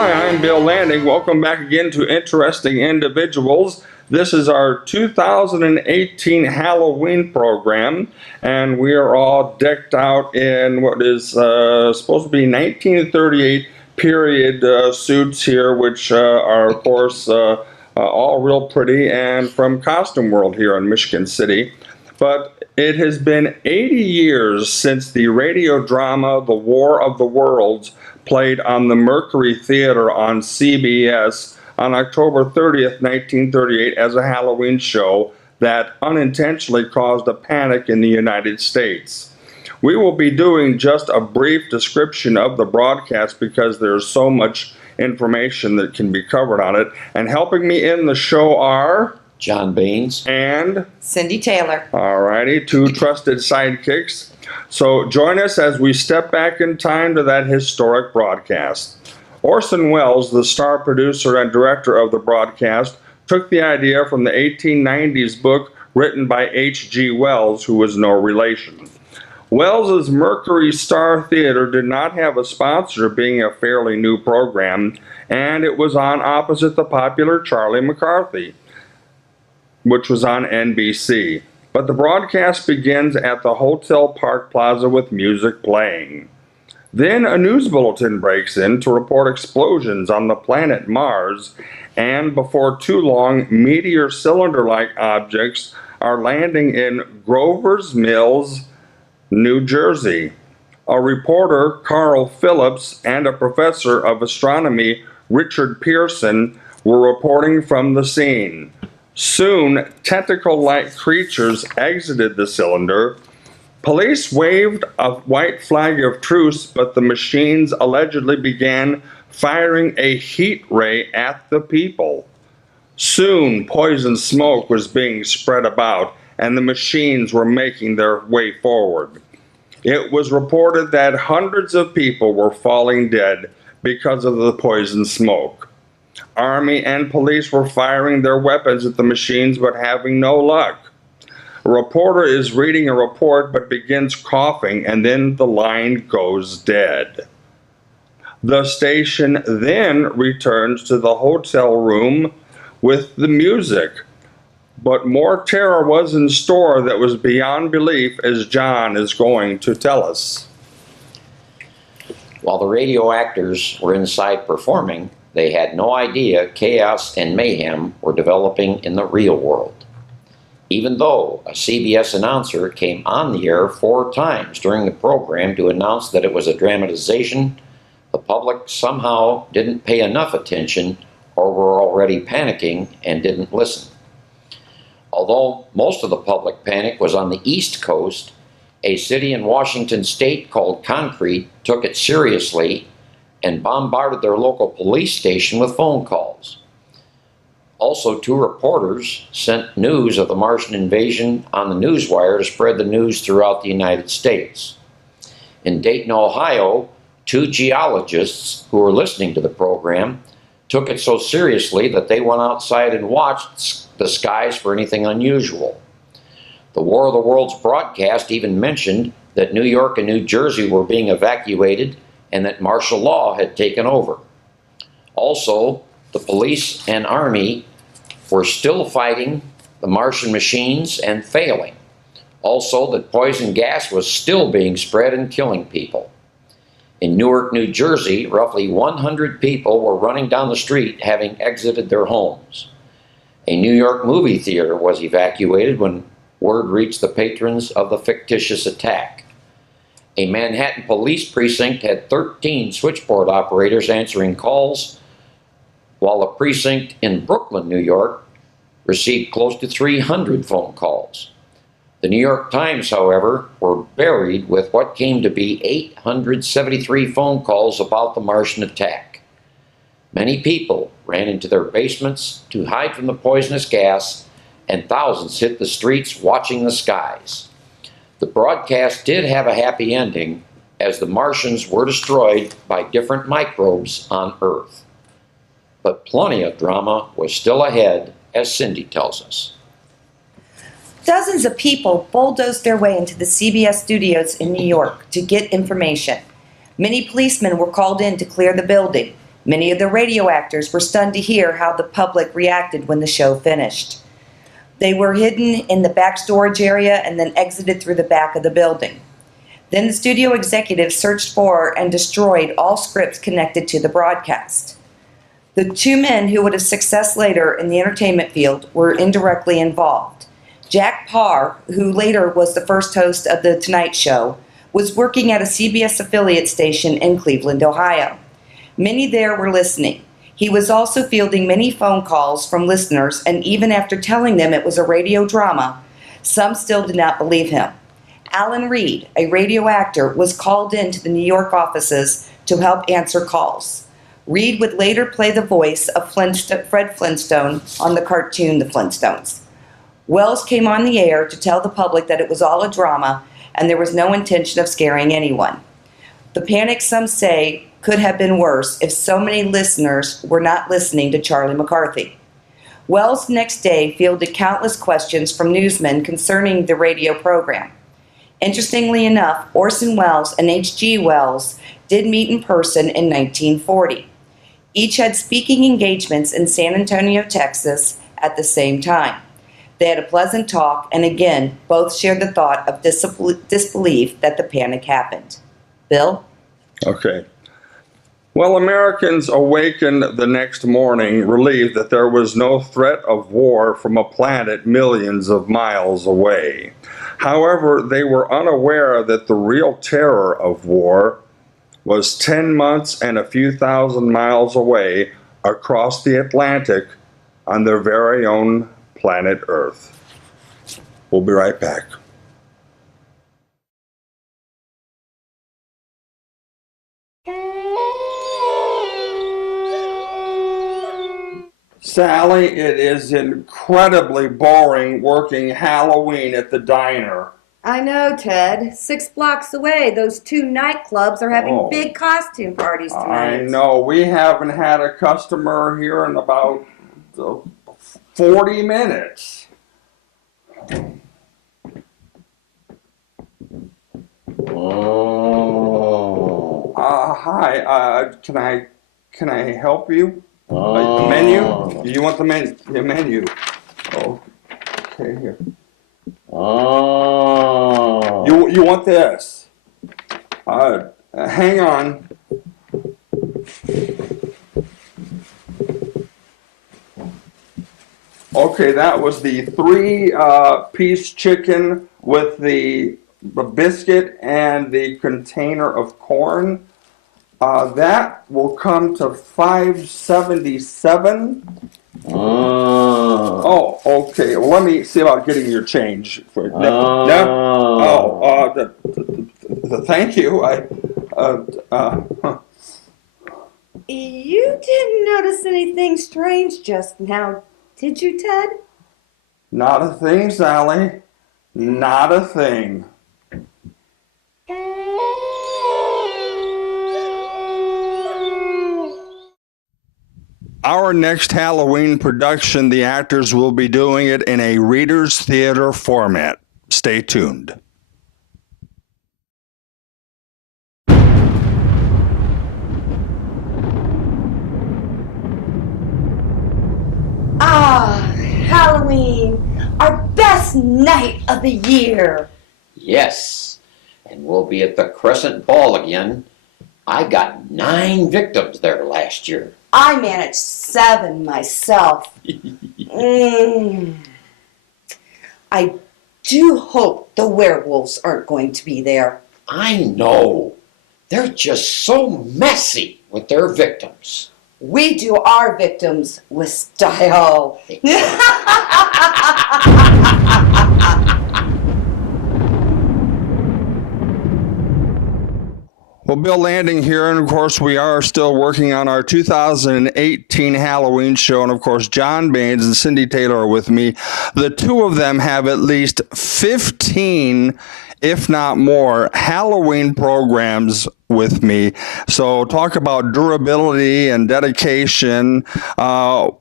Hi, I'm Bill Landing. Welcome back again to Interesting Individuals. This is our 2018 Halloween program, and we are all decked out in what is supposed to be 1938 period suits here, which are, of course, all real pretty and from Costume World here in Michigan City. But it has been 80 years since the radio drama The War of the Worlds played on the Mercury Theater on CBS on October 30th, 1938 as a Halloween show that unintentionally caused a panic in the United States. We will be doing just a brief description of the broadcast because there's so much information that can be covered on it. And helping me in the show are John Baines and Cindy Taylor. All righty, two trusted sidekicks. So join us as we step back in time to that historic broadcast. Orson Welles, the star producer and director of the broadcast, took the idea from the 1890s book written by H.G. Wells, who was no relation. Wells's Mercury Star Theater did not have a sponsor, being a fairly new program, and it was on opposite the popular Charlie McCarthy, which was on NBC. But the broadcast begins at the Hotel Park Plaza with music playing. Then a news bulletin breaks in to report explosions on the planet Mars, and before too long, meteor cylinder-like objects are landing in Grover's Mills, New Jersey. A reporter, Carl Phillips, and a professor of astronomy, Richard Pearson, were reporting from the scene. Soon, tentacle-like creatures exited the cylinder. Police waved a white flag of truce, but the machines allegedly began firing a heat ray at the people. Soon, poison smoke was being spread about, and the machines were making their way forward. It was reported that hundreds of people were falling dead because of the poison smoke. Army and police were firing their weapons at the machines, but having no luck. A reporter is reading a report but begins coughing, and then the line goes dead. The station then returns to the hotel room with the music, but more terror was in store that was beyond belief, as John is going to tell us. While the radio actors were inside performing, they had no idea chaos and mayhem were developing in the real world. Even though a CBS announcer came on the air 4 times during the program to announce that it was a dramatization, the public somehow didn't pay enough attention or were already panicking and didn't listen. Although most of the public panic was on the East Coast, a city in Washington state called Concrete took it seriously and bombarded their local police station with phone calls. Also, 2 reporters sent news of the Martian invasion on the newswire to spread the news throughout the United States. In Dayton, Ohio, 2 geologists who were listening to the program took it so seriously that they went outside and watched the skies for anything unusual. The War of the Worlds broadcast even mentioned that New York and New Jersey were being evacuated and that martial law had taken over. Also, the police and army were still fighting the Martian machines and failing. Also, that poison gas was still being spread and killing people. In Newark, New Jersey, roughly 100 people were running down the street having exited their homes. A New York movie theater was evacuated when word reached the patrons of the fictitious attack. A Manhattan police precinct had 13 switchboard operators answering calls, while a precinct in Brooklyn, New York, received close to 300 phone calls. The New York Times, however, were buried with what came to be 873 phone calls about the Martian attack. Many people ran into their basements to hide from the poisonous gas, and thousands hit the streets watching the skies. The broadcast did have a happy ending, as the Martians were destroyed by different microbes on Earth. But plenty of drama was still ahead, as Cindy tells us. Dozens of people bulldozed their way into the CBS studios in New York to get information. Many policemen were called in to clear the building. Many of the radio actors were stunned to hear how the public reacted when the show finished. They were hidden in the back storage area and then exited through the back of the building. Then the studio executives searched for and destroyed all scripts connected to the broadcast. The two men who would have success later in the entertainment field were indirectly involved. Jack Paar, who later was the first host of The Tonight Show, was working at a CBS affiliate station in Cleveland, Ohio. Many there were listening. He was also fielding many phone calls from listeners, and even after telling them it was a radio drama, some still did not believe him. Alan Reed, a radio actor, was called into the New York offices to help answer calls. Reed would later play the voice of Fred Flintstone on the cartoon The Flintstones. Wells came on the air to tell the public that it was all a drama and there was no intention of scaring anyone. The panic, some say, could have been worse if so many listeners were not listening to Charlie McCarthy. Wells next day fielded countless questions from newsmen concerning the radio program. Interestingly enough, Orson Welles and H.G. Wells did meet in person in 1940. Each had speaking engagements in San Antonio, Texas at the same time. They had a pleasant talk, and again, both shared the thought of disbelief that the panic happened. Bill? Okay. Well, Americans awakened the next morning relieved that there was no threat of war from a planet millions of miles away. However, they were unaware that the real terror of war was 10 months and a few thousand miles away across the Atlantic on their very own planet Earth. We'll be right back. Sally, it is incredibly boring working Halloween at the diner. I know, Ted. 6 blocks away, those 2 nightclubs are having big costume parties tonight. I know. We haven't had a customer here in about 40 minutes. Oh. Hi. Can I help you? The menu? You want the menu? Oh, okay, here. Oh. You want this? Hang on. Okay, that was the 3-piece chicken with the biscuit and the container of corn. That will come to $5.77. Oh, okay. Well, let me see about getting your change. Thank you. You didn't notice anything strange just now, did you, Ted? Not a thing, Sally. Not a thing. Our next Halloween production, the actors will be doing it in a Reader's Theater format. Stay tuned. Halloween, our best night of the year. Yes, and we'll be at the Crescent Ball again. I got 9 victims there last year. I managed 7 myself. I do hope the werewolves aren't going to be there. I know. They're just so messy with their victims. We do our victims with style. Well, Bill Landing here, and of course we are still working on our 2018 Halloween show, and of course John Baines and Cindy Taylor are with me. The two of them have at least 15, if not more, Halloween programs with me. So talk about durability and dedication.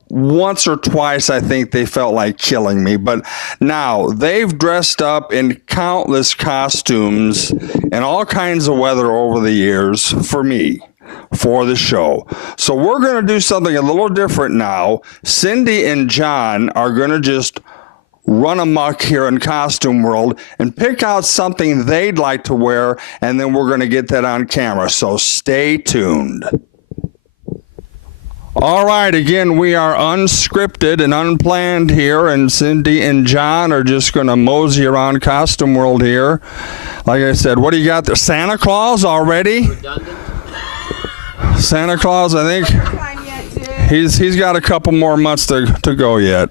Once or twice I think they felt like killing me, but now they've dressed up in countless costumes in all kinds of weather over the years for me, for the show. So we're going to do something a little different now. Cindy and John are going to just run amok here in Costume World and pick out something they'd like to wear, and then we're going to get that on camera. So stay tuned. All right, again, we are unscripted and unplanned here, and Cindy and John are just going to mosey around Costume World here. Like I said, what do you got there? Santa Claus already? Santa Claus, I think he's got a couple more months to go yet.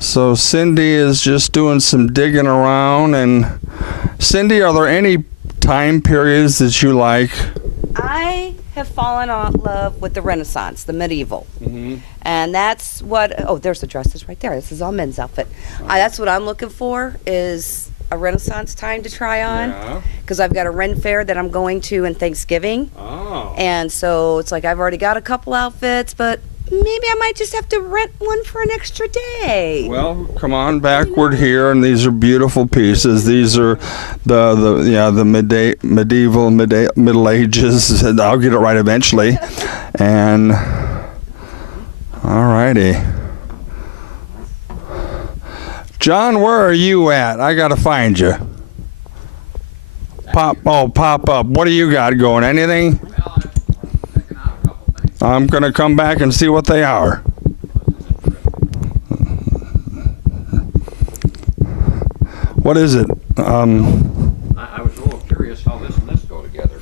So Cindy is just doing some digging around. And Cindy, are there any time periods that you like? I have fallen in love with the Renaissance, the medieval. And that's what, oh, there's the dresses right there. This is all men's outfit. That's what I'm looking for, is a Renaissance time to try on. Because I've got a Ren Fair that I'm going to in Thanksgiving. And so it's like I've already got a couple outfits, but maybe I might just have to rent one for an extra day. Well, come on backward here, and these are beautiful pieces. These are the medieval Middle Ages. I'll get it right eventually. And all righty, John, where are you at? I gotta find you. Pop up. What do you got going? Anything? I'm going to come back and see what they are. What is it? I was a little curious how this and this go together.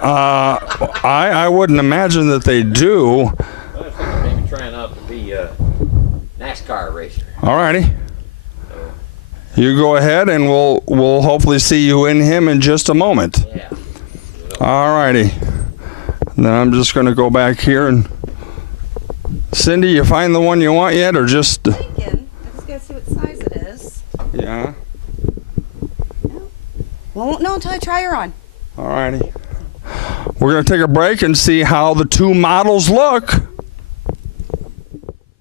I wouldn't imagine that they do. I was thinking maybe trying out to be a NASCAR racer. All righty. You go ahead, and we'll hopefully see you in him in just a moment. Yeah. All righty. Then I'm just going to go back here, and Cindy, you find the one you want yet, or just? Thinking. I just gotta see what size it is. Yeah. Won't know until I try her on. All righty. We're going to take a break and see how the two models look.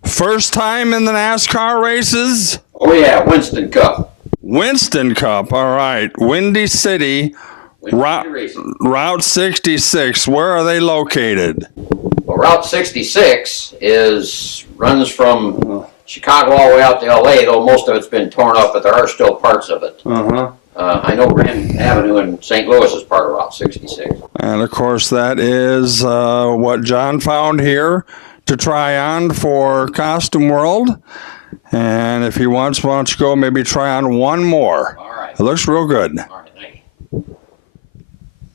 First time in the NASCAR races. Oh yeah, Winston Cup. Winston Cup. All right. Windy City. Route 66, where are they located? Well, Route 66 runs from Chicago all the way out to LA, though most of it's been torn up, but there are still parts of it. I know Grand Avenue in St. Louis is part of Route 66. And of course, that is what John found here to try on for Costume World. And if he wants, why don't you go maybe try on one more? All right. It looks real good. All right, thank you.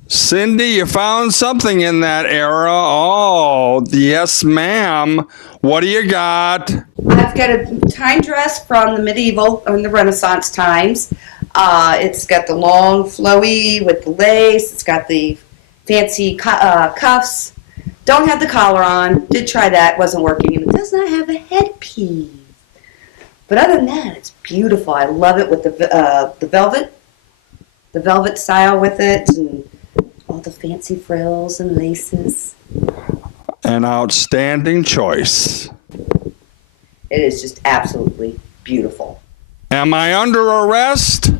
Cindy, you found something in that era. Oh, yes, ma'am. What do you got? I've got a time dress from the medieval or the Renaissance times. It's got the long flowy with the lace. It's got the fancy cuffs. Don't have the collar on. Did try that. Wasn't working. And it does not have a headpiece. But other than that, it's beautiful. I love it with the velvet style with it, and all the fancy frills and laces. An outstanding choice. It is just absolutely beautiful. Am I under arrest?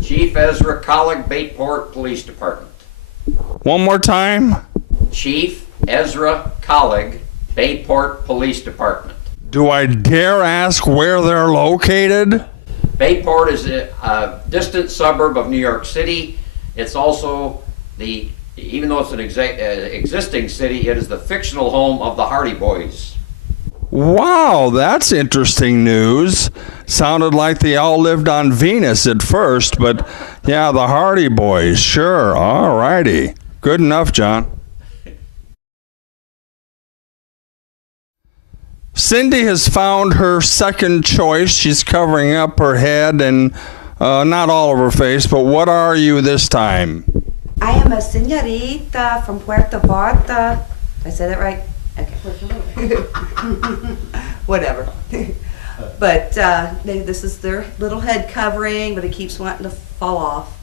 Chief Ezra Collig, Bayport Police Department. One more time. Chief Ezra Collig, Bayport Police Department. Do I dare ask where they're located? Bayport is a distant suburb of New York City. It's also even though it's an existing city, it is the fictional home of the Hardy Boys. Wow, that's interesting news. Sounded like they all lived on Venus at first, but yeah, the Hardy Boys, sure. All righty. Good enough, John. Cindy has found her second choice. She's covering up her head and not all of her face, but what are you this time? I am a señorita from Puerto Vallarta. Did I say that right? Okay. Whatever. But this is their little head covering, but it keeps wanting to fall off.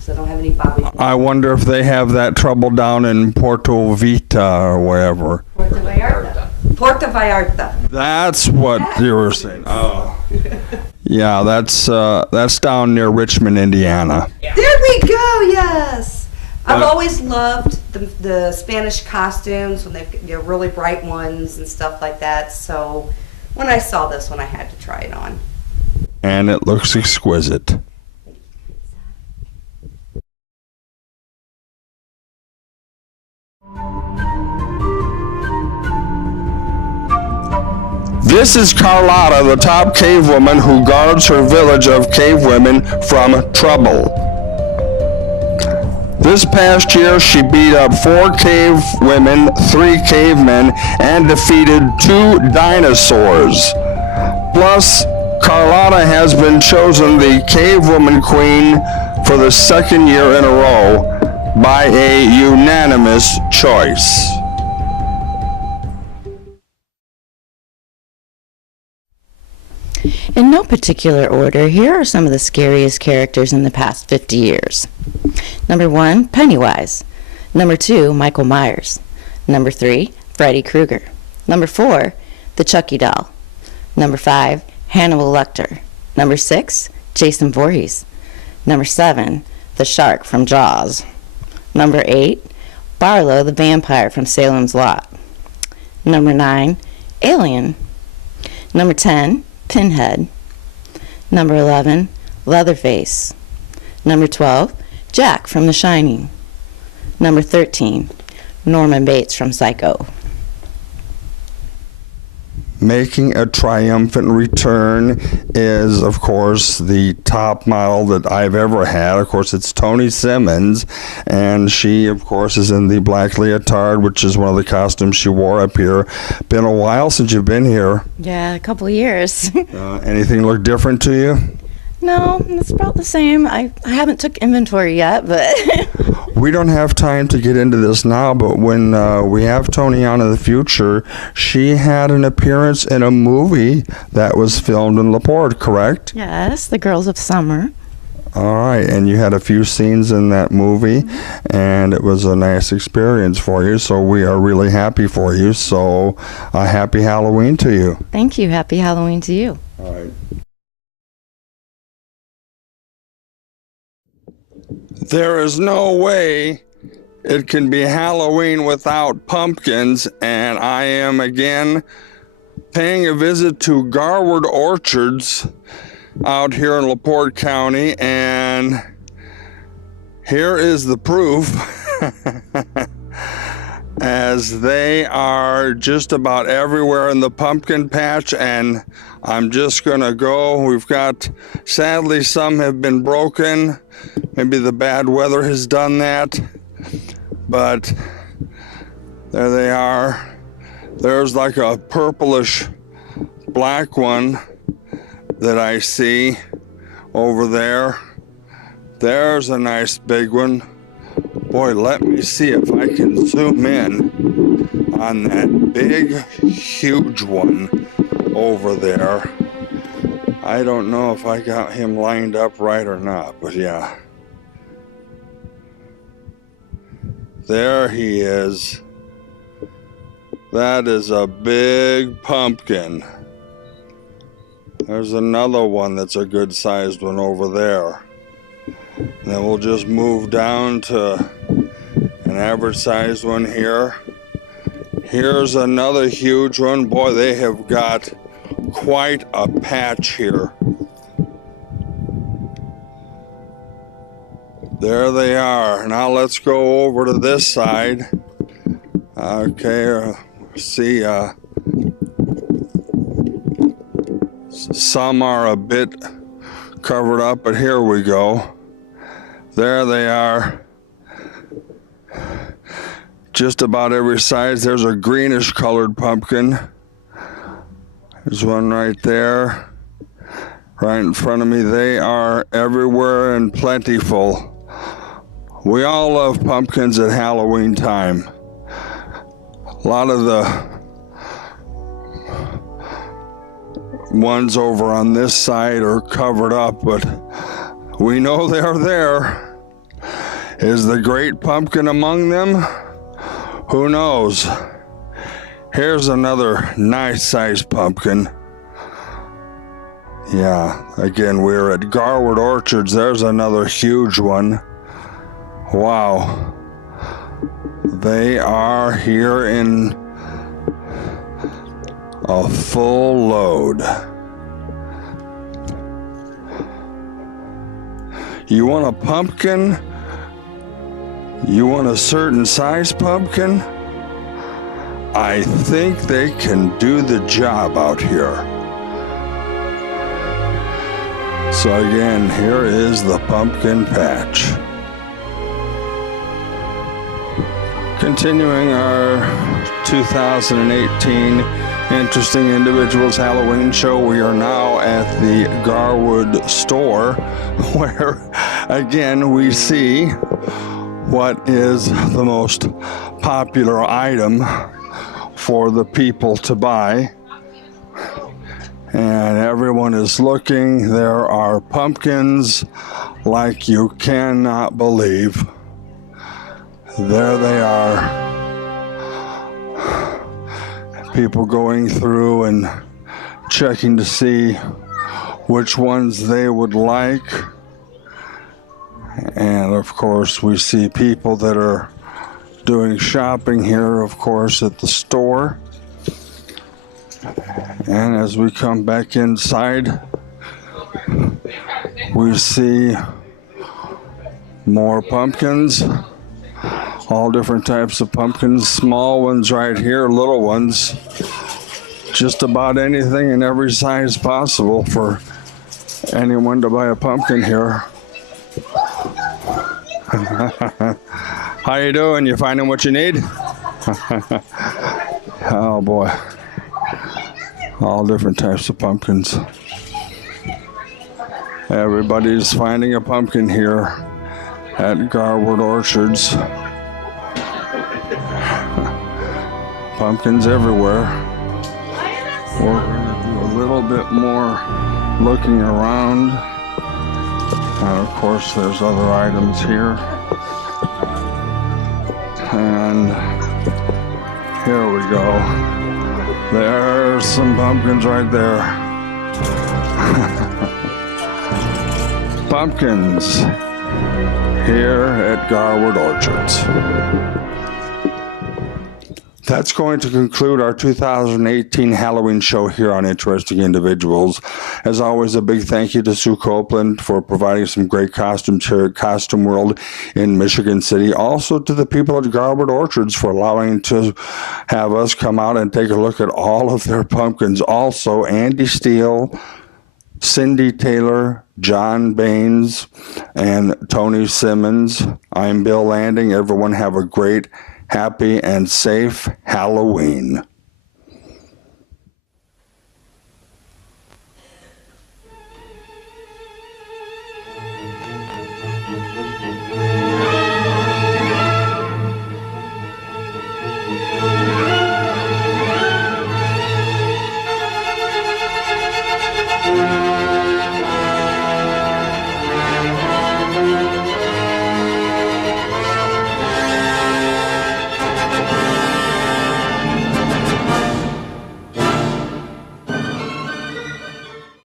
So I don't have any bobby. I wonder if they have that trouble down in Puerto Vita or wherever. Puerto Vallarta. Puerto Vallarta. That's what you were saying. Oh. Yeah, that's down near Richmond, Indiana. There we go, yes. I've always loved the Spanish costumes when they're really bright ones and stuff like that. So when I saw this one, I had to try it on. And it looks exquisite. This is Carlotta, the top cave woman who guards her village of cave women from trouble. This past year, she beat up 4 cave women, 3 cavemen, and defeated 2 dinosaurs. Plus, Carlotta has been chosen the Cave Woman Queen for the 2nd year in a row by a unanimous choice. In no particular order, here are some of the scariest characters in the past 50 years. Number 1, Pennywise. Number 2, Michael Myers. Number 3, Freddy Krueger. Number 4, the Chucky doll. Number 5, Hannibal Lecter. Number 6, Jason Voorhees. Number 7, the shark from Jaws. Number 8, Barlow the vampire from Salem's Lot. Number 9, Alien. Number 10, Pinhead. Number 11, Leatherface. Number 12, Jack from The Shining. Number 13, Norman Bates from Psycho. Making a triumphant return is, of course, the top model that I've ever had. Of course, it's Toni Simmons, and she, of course, is in the black leotard, which is one of the costumes she wore up here. Been a while since you've been here. Yeah, a couple of years. Anything look different to you? No, it's about the same. I haven't took inventory yet, but We don't have time to get into this now, but when we have Toni on in the future, she had an appearance in a movie that was filmed in LaPorte, correct? yes, The Girls of Summer. All right, and you had a few scenes in that movie, and it was a nice experience for you, so we are really happy for you. So, happy Halloween to you. Thank you. Happy Halloween to you. All right. There is no way it can be Halloween without pumpkins, and I am again paying a visit to Garwood Orchards out here in LaPorte County, and here is the proof. As they are just about everywhere in the pumpkin patch, and I'm just gonna go. We've got, sadly, some have been broken. Maybe the bad weather has done that, but there they are. There's like a purplish black one that I see over there. There's a nice big one. Boy, let me see if I can zoom in on that big, huge one over there. I don't know if I got him lined up right or not, but yeah. There he is. That is a big pumpkin. There's another one that's a good sized one over there. And then we'll just move down to an average sized one here. Here's another huge one. Boy, they have got quite a patch here. There they are. Now let's go over to this side. Okay, see, some are a bit covered up, but here we go. There they are. Just about every size. There's a greenish colored pumpkin. There's one right there, right in front of me. They are everywhere and plentiful. We all love pumpkins at Halloween time. A lot of the ones over on this side are covered up, but we know they're there. Is the great pumpkin among them? Who knows? Here's another nice sized pumpkin. Yeah, again, we're at Garwood Orchards. There's another huge one. Wow. They are here in a full load. You want a pumpkin? You want a certain size pumpkin? I think they can do the job out here. So again, here is the pumpkin patch. Continuing our 2018 Interesting Individuals Halloween show, we are now at the Garwood store, where again we see what is the most popular item for the people to buy. And everyone is looking. There are pumpkins like you cannot believe. There they are. People going through and checking to see which ones they would like. And of course, we see people that are doing shopping here, of course, at the store. And as we come back inside, we see more pumpkins. All different types of pumpkins, small ones right here, little ones, just about anything in every size possible for anyone to buy a pumpkin here. How you doing? You finding what you need? Oh boy. All different types of pumpkins. Everybody's finding a pumpkin here at Garwood Orchards. Pumpkins everywhere. We're going to do a little bit more looking around. And of course, there's other items here. And here we go. There's some pumpkins right there. Pumpkins here at Garwood Orchards. That's going to conclude our 2018 Halloween show here on Interesting Individuals. As always, a big thank you to Sue Copeland for providing some great costumes here at Costume World in Michigan City. Also to the people at Garwood Orchards for allowing to have us come out and take a look at all of their pumpkins. Also, Andy Steele, Cindy Taylor, John Baines, and Tony Simmons. I'm Bill Landing. Everyone have a great, happy, and safe Halloween.